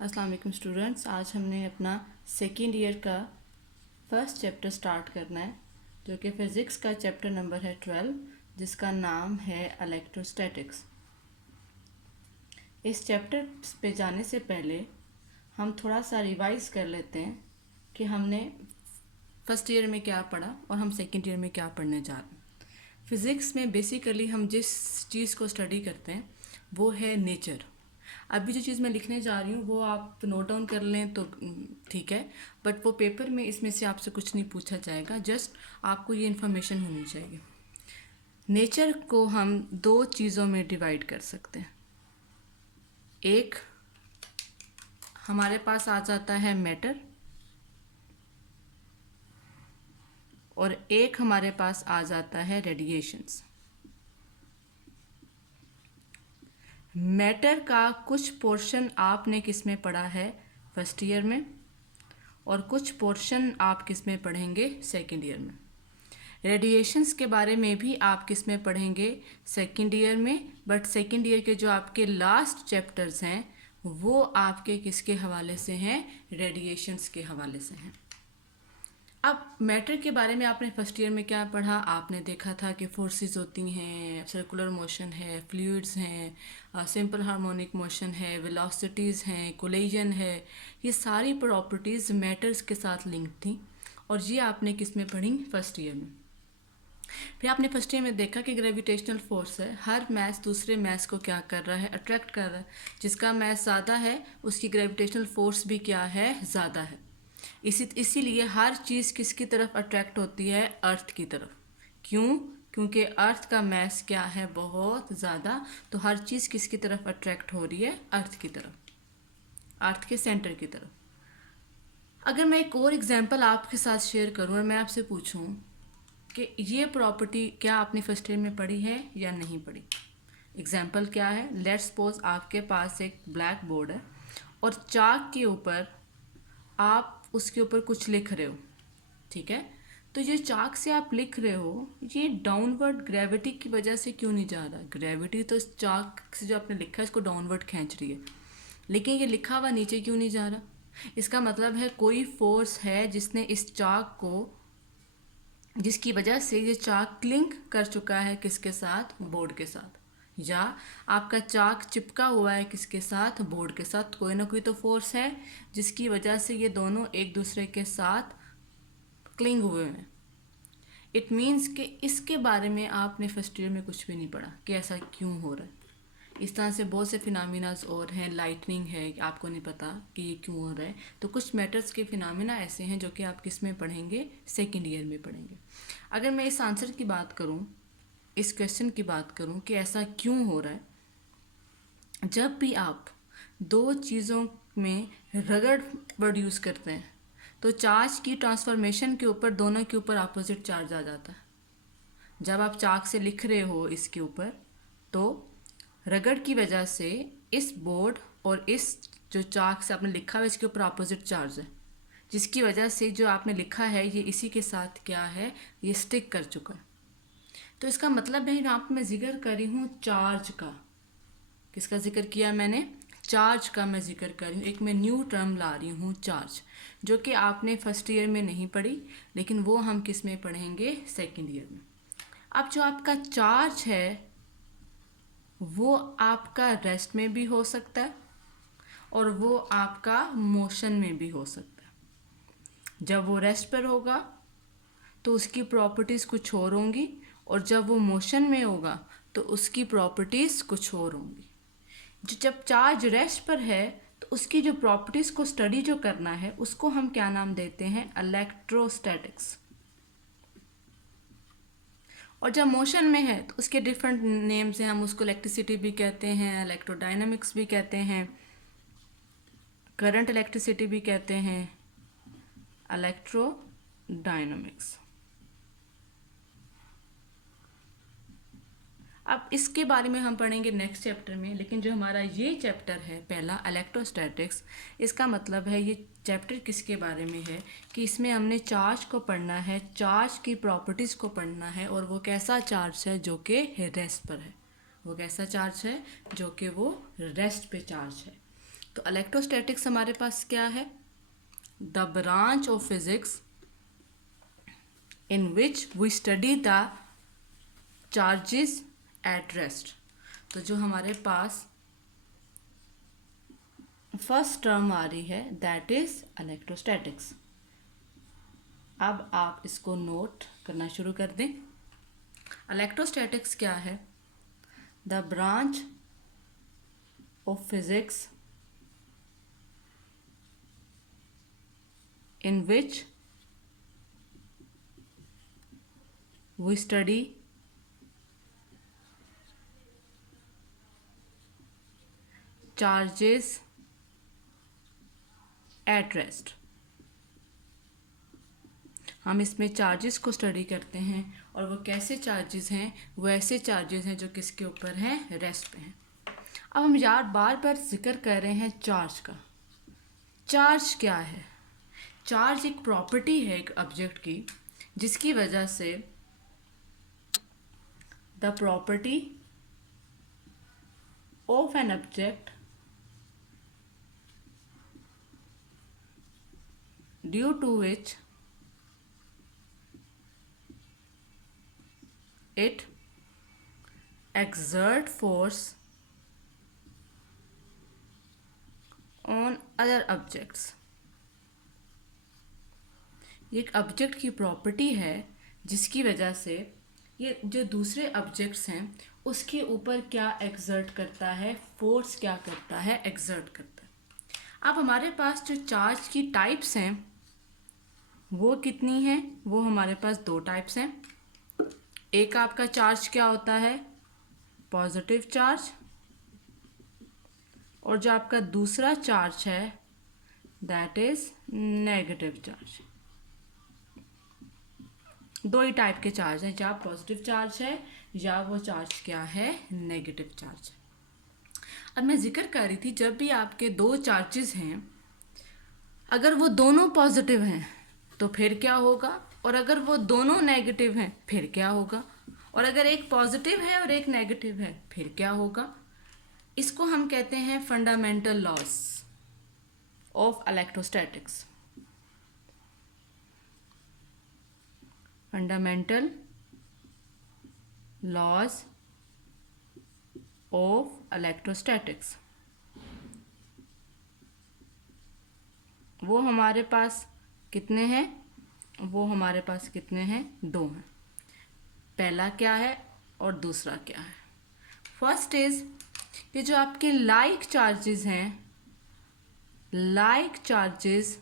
अस्सलाम वालेकुम स्टूडेंट्स। आज हमने अपना सेकेंड ईयर का फर्स्ट चैप्टर स्टार्ट करना है, जो कि फ़िज़िक्स का चैप्टर नंबर है 12, जिसका नाम है इलेक्ट्रोस्टैटिक्स। इस चैप्टर पे जाने से पहले हम थोड़ा सा रिवाइज कर लेते हैं कि हमने फर्स्ट ईयर में क्या पढ़ा और हम सेकेंड ईयर में क्या पढ़ने जा रहे हैं। फ़िज़िक्स में बेसिकली हम जिस चीज़ को स्टडी करते हैं वो है नेचर। अभी जो चीज़ मैं लिखने जा रही हूँ वो आप नोट डाउन कर लें तो ठीक है, बट वो पेपर में इसमें से आपसे कुछ नहीं पूछा जाएगा, जस्ट आपको ये इन्फॉर्मेशन होनी चाहिए। नेचर को हम दो चीज़ों में डिवाइड कर सकते हैं। एक हमारे पास आ जाता है मैटर और एक हमारे पास आ जाता है रेडिएशंस। मैटर का कुछ पोर्शन आपने किस में पढ़ा है फर्स्ट ईयर में, और कुछ पोर्शन आप किस में पढ़ेंगे सेकेंड ईयर में। रेडिएशंस के बारे में भी आप किस में पढ़ेंगे सेकेंड ईयर में, बट सेकेंड ईयर के जो आपके लास्ट चैप्टर्स हैं वो आपके किसके हवाले से हैं, रेडिएशंस के हवाले से हैं। अब मैटर के बारे में आपने फर्स्ट ईयर में क्या पढ़ा, आपने देखा था कि फोर्सेस होती हैं, सर्कुलर मोशन है, फ्लूइड्स हैं, सिंपल हार्मोनिक मोशन है, वेलोसिटीज़ हैं, कोलिजन है। ये सारी प्रॉपर्टीज़ मैटर्स के साथ लिंक थी और ये आपने किस में पढ़ी फर्स्ट ईयर में। फिर आपने फर्स्ट ईयर में देखा कि ग्रेविटेशनल फोर्स है, हर मैस दूसरे मैस को क्या कर रहा है, अट्रैक्ट कर रहा है। जिसका मैस ज़्यादा है उसकी ग्रेविटेशनल फोर्स भी क्या है, ज़्यादा है। इसीलिए हर चीज़ किसकी तरफ अट्रैक्ट होती है, अर्थ की तरफ। क्यों? क्योंकि अर्थ का मैस क्या है, बहुत ज़्यादा, तो हर चीज़ किसकी तरफ अट्रैक्ट हो रही है, अर्थ की तरफ, अर्थ के सेंटर की तरफ। अगर मैं एक और एग्जांपल आपके साथ शेयर करूं और मैं आपसे पूछूं कि ये प्रॉपर्टी क्या आपने फर्स्ट ईयर में पढ़ी है या नहीं पढ़ी। एग्जाम्पल क्या है, लेट्स सपोज आपके पास एक ब्लैक बोर्ड है और चाक के ऊपर आप उसके ऊपर कुछ लिख रहे हो, ठीक है। तो ये चाक से आप लिख रहे हो, ये डाउनवर्ड ग्रेविटी की वजह से क्यों नहीं जा रहा। ग्रेविटी तो इस चाक से जो आपने लिखा है इसको डाउनवर्ड खींच रही है, लेकिन ये लिखा हुआ नीचे क्यों नहीं जा रहा। इसका मतलब है कोई फोर्स है जिसने इस चाक को, जिसकी वजह से ये चाक क्लिंक कर चुका है किसके साथ, बोर्ड के साथ, या आपका चाक चिपका हुआ है किसके साथ, बोर्ड के साथ। कोई ना कोई तो फोर्स है जिसकी वजह से ये दोनों एक दूसरे के साथ क्लिंग हुए हैं। इट मीन्स कि इसके बारे में आपने फर्स्ट ईयर में कुछ भी नहीं पढ़ा कि ऐसा क्यों हो रहा है। इस तरह से बहुत से फिनोमिनाज और हैं, लाइटनिंग है, आपको नहीं पता कि ये क्यों हो रहा है। तो कुछ मैटर्स के फिनोमिना ऐसे हैं जो कि आप किस में पढ़ेंगे, सेकेंड ईयर में पढ़ेंगे। अगर मैं इस आंसर की बात करूं, इस क्वेश्चन की बात करूं कि ऐसा क्यों हो रहा है, जब भी आप दो चीज़ों में रगड़ वर्ड यूज़ करते हैं तो चार्ज की ट्रांसफॉर्मेशन के ऊपर दोनों के ऊपर अपोजिट चार्ज आ जाता है। जब आप चाक से लिख रहे हो इसके ऊपर, तो रगड़ की वजह से इस बोर्ड और इस जो चाक से आपने लिखा है इसके ऊपर अपोजिट चार्ज है, जिसकी वजह से जो आपने लिखा है ये इसी के साथ क्या है, ये स्टिक कर चुका है। तो इसका मतलब है यहाँ पे मैं जिक्र कर रही हूँ चार्ज का। किसका जिक्र किया मैंने, चार्ज का मैं जिक्र कर रही हूँ। एक मैं न्यू टर्म ला रही हूँ चार्ज, जो कि आपने फर्स्ट ईयर में नहीं पढ़ी, लेकिन वो हम किस में पढ़ेंगे, सेकेंड ईयर में। अब जो आपका चार्ज है वो आपका रेस्ट में भी हो सकता है और वो आपका मोशन में भी हो सकता है। जब वो रेस्ट पर होगा तो उसकी प्रॉपर्टीज़ कुछ और होंगी, और जब वो मोशन में होगा तो उसकी प्रॉपर्टीज़ कुछ और होंगी। जब चार्ज रेस्ट पर है तो उसकी जो प्रॉपर्टीज़ को स्टडी जो करना है उसको हम क्या नाम देते हैं, इलेक्ट्रोस्टैटिक्स। और जब मोशन में है तो उसके डिफरेंट नेम्स हैं, हम उसको इलेक्ट्रिसिटी भी कहते हैं, इलेक्ट्रोडायनामिक्स भी कहते हैं, करंट इलेक्ट्रिसिटी भी कहते हैं, इलेक्ट्रोडायनामिक्स। अब इसके बारे में हम पढ़ेंगे नेक्स्ट चैप्टर में, लेकिन जो हमारा ये चैप्टर है पहला, इलेक्ट्रोस्टैटिक्स, इसका मतलब है ये चैप्टर किसके बारे में है कि इसमें हमने चार्ज को पढ़ना है, चार्ज की प्रॉपर्टीज़ को पढ़ना है, और वो कैसा चार्ज है जो कि रेस्ट पर है, वो कैसा चार्ज है जो कि वो रेस्ट पे चार्ज है। तो इलेक्ट्रोस्टैटिक्स हमारे पास क्या है? The branch of physics in which we study the charges at rest. तो जो हमारे पास फर्स्ट टर्म आ रही है दैट इज इलेक्ट्रोस्टैटिक्स। अब आप इसको नोट करना शुरू कर दें। इलेक्ट्रोस्टैटिक्स क्या है? The branch of physics in which we study charges at rest। हम इसमें चार्जेस को स्टडी करते हैं और वो कैसे चार्जेस हैं? वो ऐसे चार्जेस हैं जो किसके ऊपर हैं? रेस्ट पे हैं। अब हम यार बार बार जिक्र कर रहे हैं चार्ज का। चार्ज क्या है? चार्ज एक प्रॉपर्टी है एक ऑब्जेक्ट की जिसकी वजह से the property of an object due to which it exert force on other objects। ये एक ऑब्जेक्ट की प्रॉपर्टी है जिसकी वजह से ये जो दूसरे ऑब्जेक्ट्स हैं उसके ऊपर क्या एक्सर्ट करता है? फोर्स क्या करता है? एक्सर्ट करता है। अब हमारे पास जो चार्ज की टाइप्स हैं वो कितनी हैं? वो हमारे पास दो टाइप्स हैं। एक आपका चार्ज क्या होता है? Positive charge. और जो आपका दूसरा चार्ज है दैट इज नेगेटिव चार्ज। दो ही टाइप के चार्ज हैं, या पॉजिटिव चार्ज है या वो चार्ज क्या है? Negative charge. अब मैं जिक्र कर रही थी जब भी आपके दो चार्जेस हैं अगर वो दोनों पॉजिटिव हैं तो फिर क्या होगा? और अगर वो दोनों नेगेटिव हैं फिर क्या होगा? और अगर एक पॉजिटिव है और एक नेगेटिव है फिर क्या होगा? इसको हम कहते हैं fundamental laws of electrostatics. Fundamental laws of electrostatics. वो हमारे पास कितने हैं? वो हमारे पास कितने हैं? दो हैं। पहला क्या है और दूसरा क्या है? फर्स्ट इज कि जो आपके लाइक चार्जेस हैं, like charges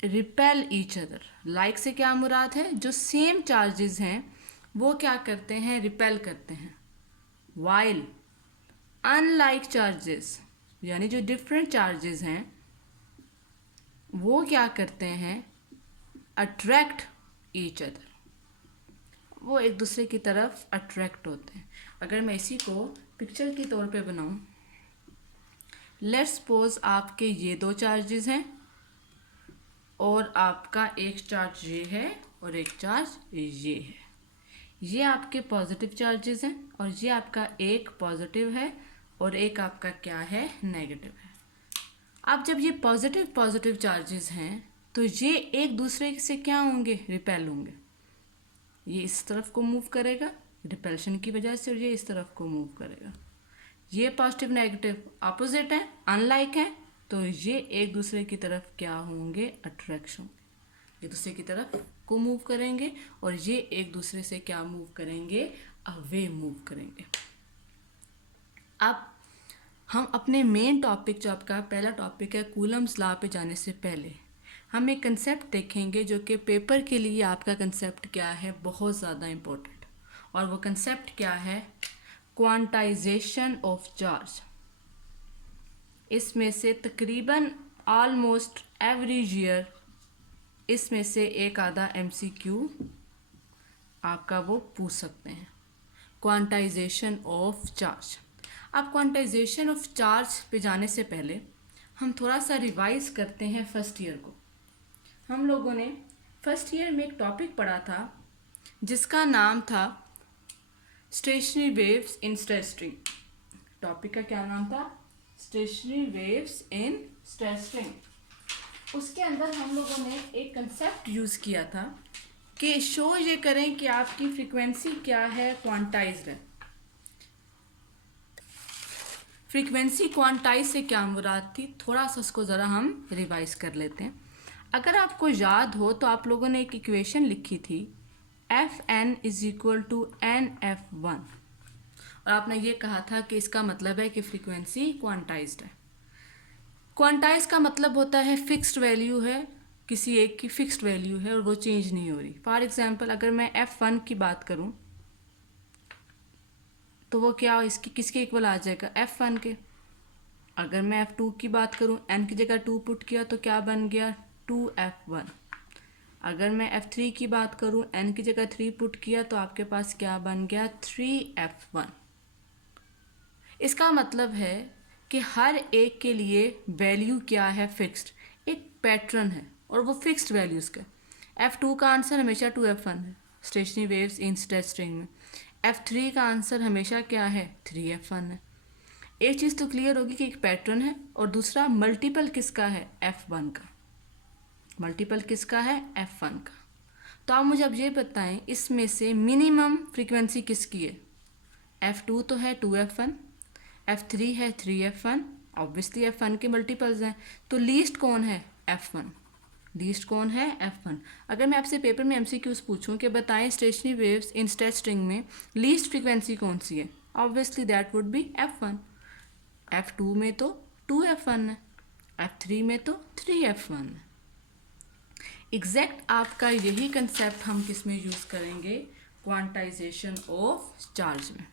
repel each other. Like से क्या मुराद है? जो सेम चार्जेस हैं वो क्या करते हैं? रिपेल करते हैं। वाइल अनलाइक चार्जेस यानी जो डिफरेंट चार्जेस हैं वो क्या करते हैं? Attract each other. वो एक दूसरे की तरफ अट्रैक्ट होते हैं। अगर मैं इसी को पिक्चर के तौर पे बनाऊं, लेट्स सपोज आपके ये दो चार्जेस हैं और आपका एक चार्ज ये है और एक चार्ज ये है। ये आपके पॉजिटिव चार्जेस हैं और ये आपका एक पॉजिटिव है और एक आपका क्या है? नेगेटिव है। अब जब ये पॉजिटिव पॉजिटिव चार्जेस हैं तो ये एक दूसरे से क्या होंगे? रिपेल होंगे। ये इस तरफ को मूव करेगा रिपल्शन की वजह से और ये इस तरफ को मूव करेगा। ये पॉजिटिव नेगेटिव अपोजिट है, अनलाइक है, तो ये एक दूसरे की तरफ क्या होंगे? अट्रैक्शन। एक दूसरे की तरफ को मूव करेंगे और ये एक दूसरे से क्या मूव करेंगे? अवे मूव करेंगे। अब हम अपने मेन टॉपिक जो आपका पहला टॉपिक है कूलम्स लॉ पे जाने से पहले हम एक कंसेप्ट देखेंगे जो कि पेपर के लिए आपका कंसेप्ट क्या है? बहुत ज़्यादा इम्पोर्टेंट। और वो कंसेप्ट क्या है? Quantization of charge. इसमें से तकरीबन ऑलमोस्ट एवरी ईयर इसमें से एक आधा MCQ आपका वो पूछ सकते हैं। Quantization of charge. अब क्वांटाइजेशन ऑफ चार्ज पे जाने से पहले हम थोड़ा सा रिवाइज करते हैं फर्स्ट ईयर को। हम लोगों ने फर्स्ट ईयर में एक टॉपिक पढ़ा था जिसका नाम था stationery waves in straight stream. Topic का क्या नाम था? Stationery waves in stress string. उसके अंदर हम लोगों ने एक कंसेप्ट यूज़ किया था कि शो ये करें कि आपकी फ्रीक्वेंसी क्या है, क्वांटाइज्ड है। फ्रीक्वेंसी क्वांटाइज से क्या मुराद थी, थोड़ा सा उसको ज़रा हम रिवाइज कर लेते हैं। अगर आपको याद हो तो आप लोगों ने एक इक्वेशन लिखी थी Fn is equal to NF1, और आपने ये कहा था कि इसका मतलब है कि फ्रीक्वेंसी क्वांटाइज्ड है। क्वांटाइज का मतलब होता है फिक्स्ड वैल्यू है, किसी एक की फिक्स्ड वैल्यू है और वो चेंज नहीं हो रही। फॉर एग्जांपल अगर मैं F1 की बात करूं तो वो क्या इसकी किसके इक्वल आ जाएगा? F1 के। अगर मैं F2 की बात करूं, n की जगह 2 पुट किया तो क्या बन गया? 2F1। अगर मैं F3 की बात करूं, n की जगह 3 पुट किया तो आपके पास क्या बन गया? 3F1। इसका मतलब है कि हर एक के लिए वैल्यू क्या है? फिक्स्ड, एक पैटर्न है और वो फिक्स्ड वैल्यूज़ का। F2 का आंसर हमेशा 2F1 है stationery waves in stress string में। F3 का आंसर हमेशा क्या है? 3F1 है। एक चीज़ तो क्लियर होगी कि एक पैटर्न है, और दूसरा मल्टीपल किसका है? F1 का। मल्टीपल किसका है? F1 का। तो आप मुझे अब ये बताएं इसमें से मिनिमम फ्रीक्वेंसी किसकी है? F2 तो है 2F1, F3 है 3F1, ऑब्वियसली F1 के मल्टीपल्स हैं। तो लीस्ट कौन है? F1। लीस्ट कौन है? F1। अगर मैं आपसे पेपर में MCQs पूछूं कि बताएं stationery waves in stress string में लीस्ट फ्रीक्वेंसी कौन सी है, obviously that would be F1। F2 में तो 2F1 है, F3 में तो 3F1 है। एग्जैक्ट आपका यही कंसेप्ट हम किस में यूज़ करेंगे? क्वांटाइजेशन ऑफ चार्ज में।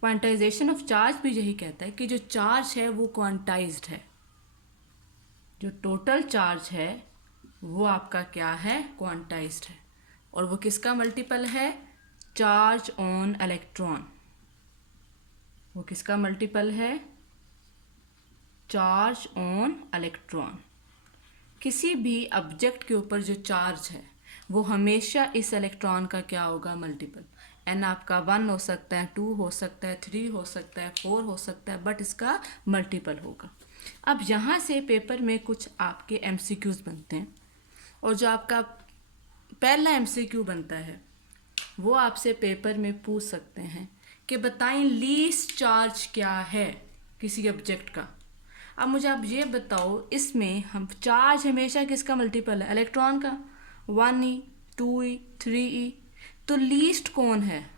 क्वांटाइजेशन ऑफ चार्ज भी यही कहता है कि जो चार्ज है वो क्वांटाइज्ड है। जो टोटल चार्ज है वो आपका क्या है? क्वांटाइज्ड है। और वो किसका मल्टीपल है? Charge on electron. वो किसका मल्टीपल है? Charge on electron. किसी भी ऑब्जेक्ट के ऊपर जो चार्ज है वो हमेशा इस इलेक्ट्रॉन का क्या होगा? मल्टीपल। n आपका 1 हो सकता है, 2 हो सकता है, 3 हो सकता है, 4 हो सकता है, बट इसका मल्टीपल होगा। अब यहाँ से पेपर में कुछ आपके MCQs बनते हैं, और जो आपका पहला MCQ बनता है वो आपसे पेपर में पूछ सकते हैं कि बताएं लीस्ट चार्ज क्या है किसी ऑब्जेक्ट का। अब मुझे आप ये बताओ, इसमें हम चार्ज हमेशा किसका मल्टीपल है? इलेक्ट्रॉन का। 1e, 2e, 3e। तो लीस्ट कौन है?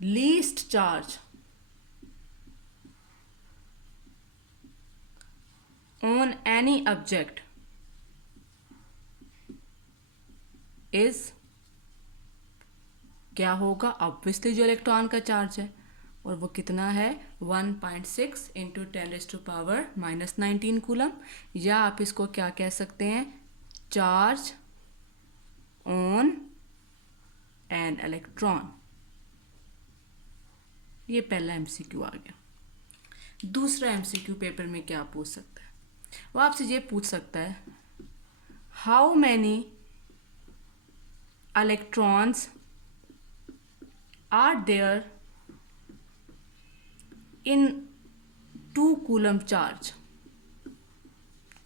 Least charge on any object is क्या होगा? ऑब्वियसली जो इलेक्ट्रॉन का चार्ज है, और वो कितना है? 1.6 इंटू 10⁻⁻19 कूलम। या आप इसको क्या कह सकते हैं? Charge on an electron. ये पहला MCQ आ गया। दूसरा MCQ पेपर में क्या पूछ सकता है? वो आपसे ये पूछ सकता है how many electrons are there in 2 coulomb charge.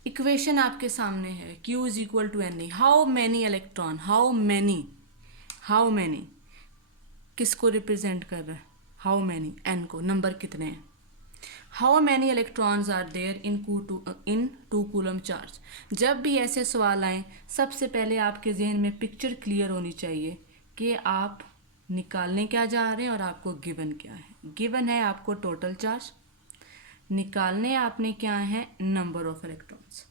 Equation आपके सामने है, Q is equal to n e. How many electron, how many किसको रिप्रेजेंट कर रहा है? हाउ मैनी, n को, नंबर कितने हैं। How many electrons are there in 2 coulomb charge. जब भी ऐसे सवाल आए सबसे पहले आपके जहन में पिक्चर क्लियर होनी चाहिए कि आप निकालने क्या जा रहे हैं और आपको गिवन क्या है। गिवन है आपको टोटल चार्ज, निकालने आपने क्या है? Number of electrons.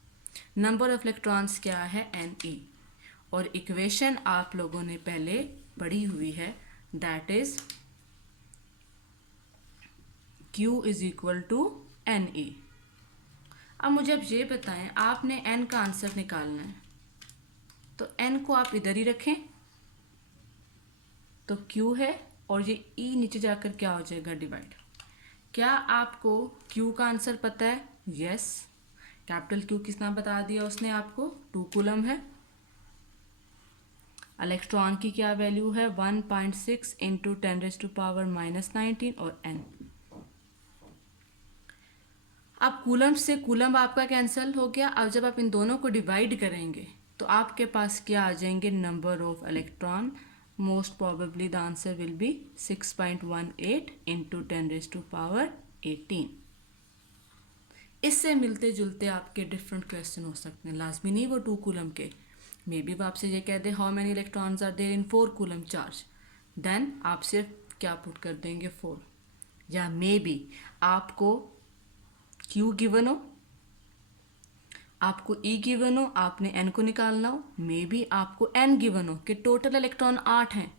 Number of electrons क्या है? Ne। और इक्वेशन आप लोगों ने पहले पढ़ी हुई है, that is Q is equal to Ne। अब मुझे अब ये बताएं, आपने n का आंसर निकालना है तो n को आप इधर ही रखें तो Q है, और ये E नीचे जाकर क्या हो जाएगा? डिवाइड। क्या आपको Q का आंसर पता है? यस। कैपिटल Q कितना बता दिया उसने आपको? 2 कूलम है। इलेक्ट्रॉन की क्या वैल्यू है 1.6 इंटू 10⁻⁻19 और n। अब कूलम से कूलम आपका कैंसिल हो गया। अब जब आप इन दोनों को डिवाइड करेंगे तो आपके पास क्या आ जाएंगे number of electron. Most probably the answer will be 6.18 into 10⁻18। इससे मिलते जुलते आपके डिफरेंट क्वेश्चन हो सकते हैं, लाजमी नहीं वो 2 कूलम के। मे बी वो आपसे ये कह दे how many electrons are there in 4 coulomb charge, then आप सिर्फ क्या पुट कर देंगे 4। या मे बी आपको Q गिवन हो, आपको E गिवन हो, आपने N को निकालना हो। मे बी आपको N गिवन हो कि टोटल इलेक्ट्रॉन 8 हैं,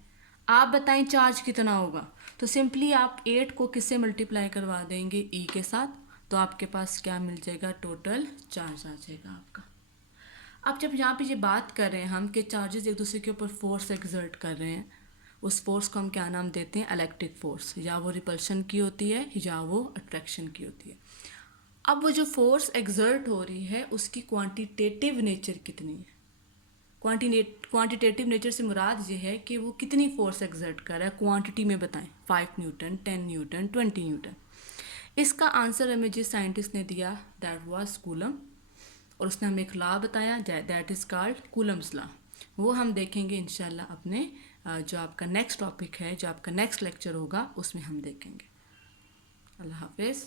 आप बताएं चार्ज कितना होगा। तो सिंपली आप 8 को किससे मल्टीप्लाई करवा देंगे E के साथ, तो आपके पास क्या मिल जाएगा टोटल चार्ज आ जाएगा आपका। अब जब यहाँ पे ये बात कर रहे हैं हम कि चार्जेस एक दूसरे के ऊपर फोर्स एक्सर्ट कर रहे हैं, उस फोर्स को हम क्या नाम देते हैं इलेक्ट्रिक फोर्स। या वो रिपल्शन की होती है या वो अट्रैक्शन की होती है। अब वो जो फोर्स एक्सर्ट हो रही है उसकी क्वांटिटेटिव नेचर कितनी है। क्वांटिटेटिव नेचर से मुराद ये है कि वो कितनी फोर्स एक्सर्ट कर रहा है, क्वांटिटी में बताएं। 5 न्यूटन, 10 न्यूटन, 20 न्यूटन। इसका आंसर हमें जिस साइंटिस्ट ने दिया दैट वाज कूलम, और उसने हमें एक लॉ बताया that is called Coulomb's law. वो हम देखेंगे इंशाल्लाह अपने जो आपका नेक्स्ट टॉपिक है, जो आपका नेक्स्ट लेक्चर होगा उसमें हम देखेंगे। अल्लाह हाफिज़।